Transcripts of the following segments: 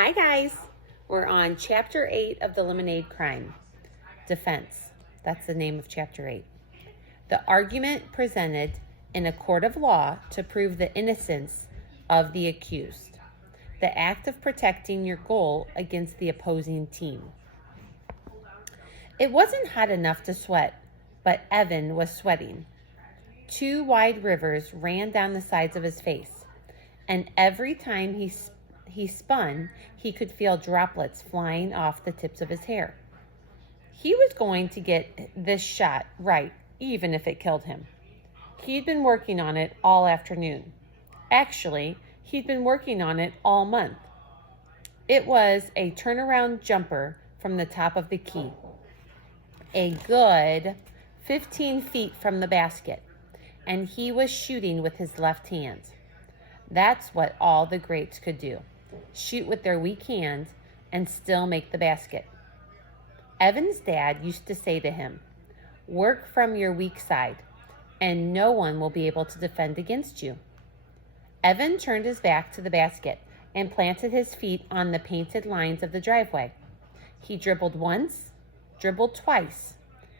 Hi guys, we're on chapter 8 of the Lemonade Crime. Defense, that's the name of chapter 8. The argument presented in a court of law to prove the innocence of the accused. The act of protecting your goal against the opposing team. It wasn't hot enough to sweat, but Evan was sweating. 2 wide rivers ran down the sides of his face, and every time he spun, he could feel droplets flying off the tips of his hair. He was going to get this shot right, even if it killed him. He'd been working on it all afternoon. Actually, he'd been working on it all month. It was a turnaround jumper from the top of the key, a good 15 feet from the basket, and he was shooting with his left hand. That's what all the greats could do. Shoot with their weak hand and still make the basket. Evan's dad used to say to him, "Work from your weak side, and no one will be able to defend against you." Evan turned his back to the basket and planted his feet on the painted lines of the driveway. He dribbled once, dribbled twice,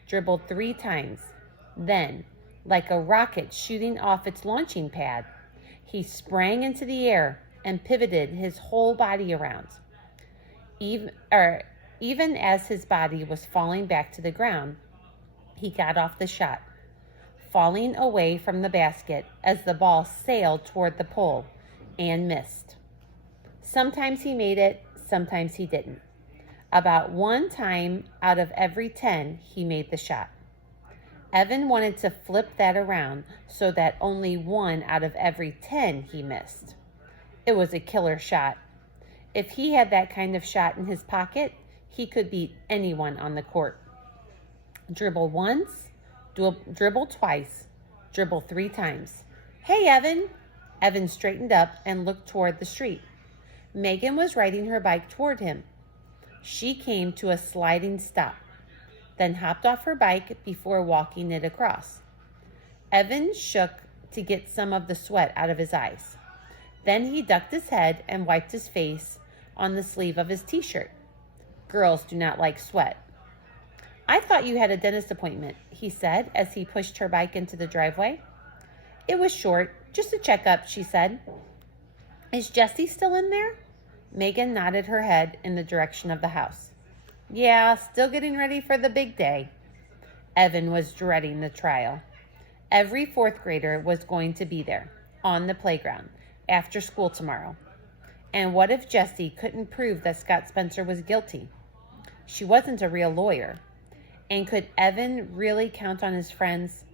dribbled 3 times. Then, like a rocket shooting off its launching pad, he sprang into the air and pivoted his whole body around. Even as his body was falling back to the ground, he got off the shot, falling away from the basket as the ball sailed toward the pole and missed. Sometimes he made it, sometimes he didn't. About 1 time out of every 10, he made the shot. Evan wanted to flip that around so that only 1 out of every 10 he missed. It was a killer shot. If he had that kind of shot in his pocket, he could beat anyone on the court. Dribble once, dribble twice, dribble 3 times. "Hey, Evan!" Evan straightened up and looked toward the street. Megan was riding her bike toward him. She came to a sliding stop, then hopped off her bike before walking it across. Evan shook to get some of the sweat out of his eyes. Then he ducked his head and wiped his face on the sleeve of his t-shirt. Girls do not like sweat. "I thought you had a dentist appointment," he said as he pushed her bike into the driveway. "It was short, just a checkup," she said. "Is Jessie still in there?" Megan nodded her head in the direction of the house. "Yeah, still getting ready for the big day." Evan was dreading the trial. Every 4th grader was going to be there, on the playground, after school tomorrow. And what if Jessie couldn't prove that Scott Spencer was guilty? She wasn't a real lawyer. And could Evan really count on his friends?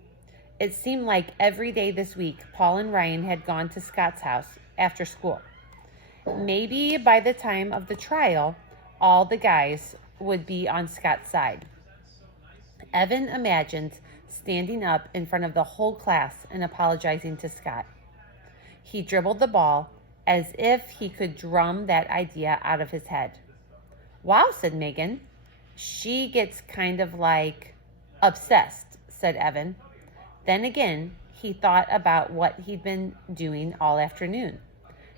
It seemed like every day this week, Paul and Ryan had gone to Scott's house after school. Maybe by the time of the trial, all the guys would be on Scott's side. Evan imagined standing up in front of the whole class and apologizing to Scott. He dribbled the ball as if he could drum that idea out of his head. "Wow," said Megan. "She gets kind of like obsessed," said Evan. Then again, he thought about what he'd been doing all afternoon.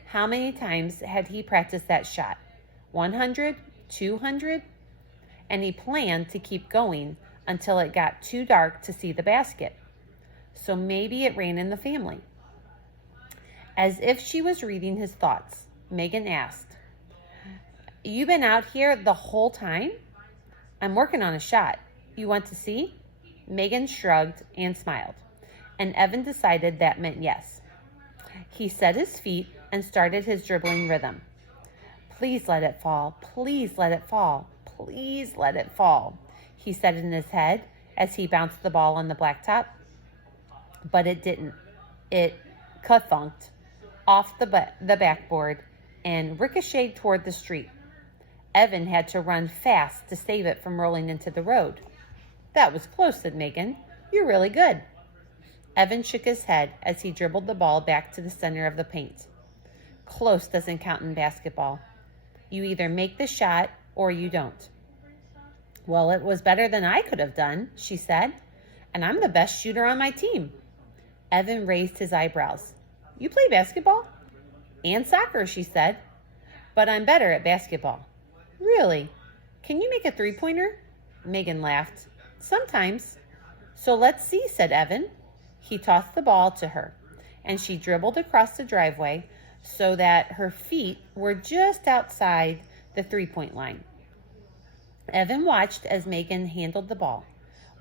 How many times had he practiced that shot? 100? 200? And he planned to keep going until it got too dark to see the basket. So maybe it ran in the family. As if she was reading his thoughts, Megan asked, "You been out here the whole time?" "I'm working on a shot. You want to see?" Megan shrugged and smiled, and Evan decided that meant yes. He set his feet and started his dribbling rhythm. "Please let it fall. Please let it fall. Please let it fall," he said in his head as he bounced the ball on the blacktop. But it didn't. It ka-thunked off the backboard and ricocheted toward the street. Evan had to run fast to save it from rolling into the road. "That was close," said Megan. "You're really good." Evan shook his head as he dribbled the ball back to the center of the paint. Close doesn't count in basketball. You either make the shot or you don't. "Well, it was better than I could have done," she said, "and I'm the best shooter on my team." Evan raised his eyebrows. "You play basketball?" "And soccer," she said. but I'm better at basketball. Really? Can you make a three-pointer? Megan laughed. Sometimes. So let's see, said Evan. He tossed the ball to her, and she dribbled across the driveway so that her feet were just outside the three-point line. Evan watched as Megan handled the ball,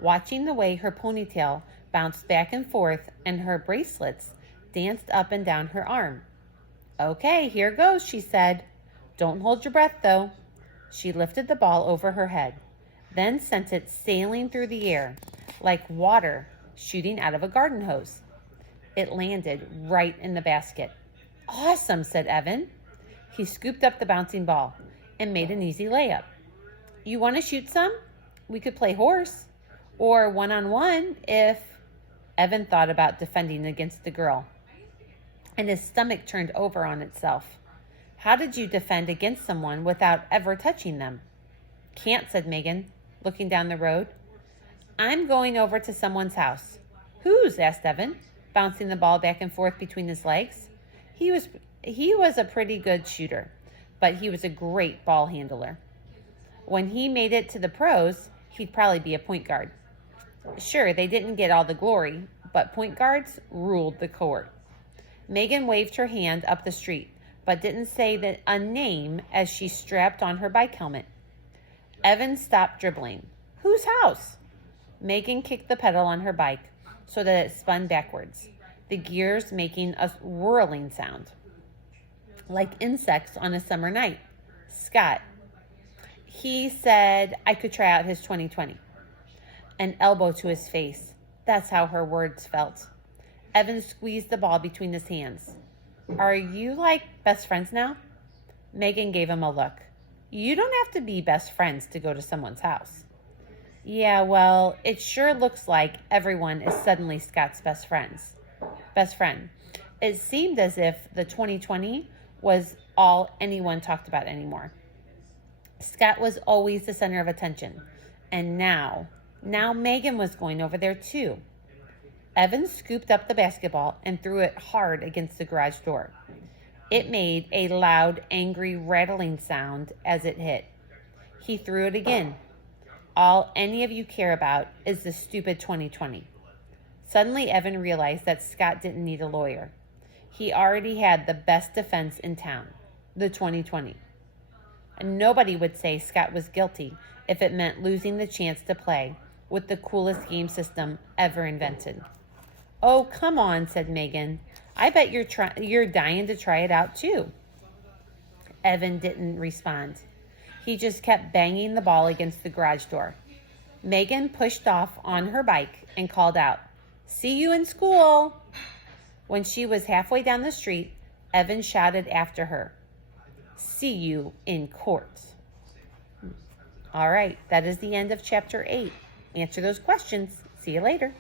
watching the way her ponytail bounced back and forth and her bracelets danced up and down her arm. Okay, here goes, she said. Don't hold your breath, though. She lifted the ball over her head, then sent it sailing through the air like water shooting out of a garden hose. It landed right in the basket. Awesome, said Evan. He scooped up the bouncing ball and made an easy layup. You want to shoot some? We could play horse. Or one-on-one if... Evan thought about defending against the girl, and his stomach turned over on itself. How did you defend against someone without ever touching them? Can't, said Megan, looking down the road. I'm going over to someone's house. Whose? Asked Evan, bouncing the ball back and forth between his legs. He was a pretty good shooter, but he was a great ball handler. When he made it to the pros, he'd probably be a point guard. Sure, they didn't get all the glory, but point guards ruled the court. Megan waved her hand up the street, but didn't say a name as she strapped on her bike helmet. Evan stopped dribbling. Whose house? Megan kicked the pedal on her bike so that it spun backwards, the gears making a whirling sound, like insects on a summer night. Scott. He said I could try out his 2020. An elbow to his face. That's how her words felt. Evan squeezed the ball between his hands. Are you like best friends now? Megan gave him a look. You don't have to be best friends to go to someone's house. Yeah, well, it sure looks like everyone is suddenly Scott's best friend. It seemed as if the 2020 was all anyone talked about anymore. Scott was always the center of attention. And now Megan was going over there too. Evan scooped up the basketball and threw it hard against the garage door. It made a loud, angry, rattling sound as it hit. He threw it again. All any of you care about is the stupid 2020. Suddenly, Evan realized that Scott didn't need a lawyer. He already had the best defense in town, the 2020. And nobody would say Scott was guilty if it meant losing the chance to play with the coolest game system ever invented. Oh, come on, said Megan. I bet you're dying to try it out too. Evan didn't respond. He just kept banging the ball against the garage door. Megan pushed off on her bike and called out, See you in school. When she was halfway down the street, Evan shouted after her, See you in court. All right, that is the end of chapter 8. Answer those questions. See you later.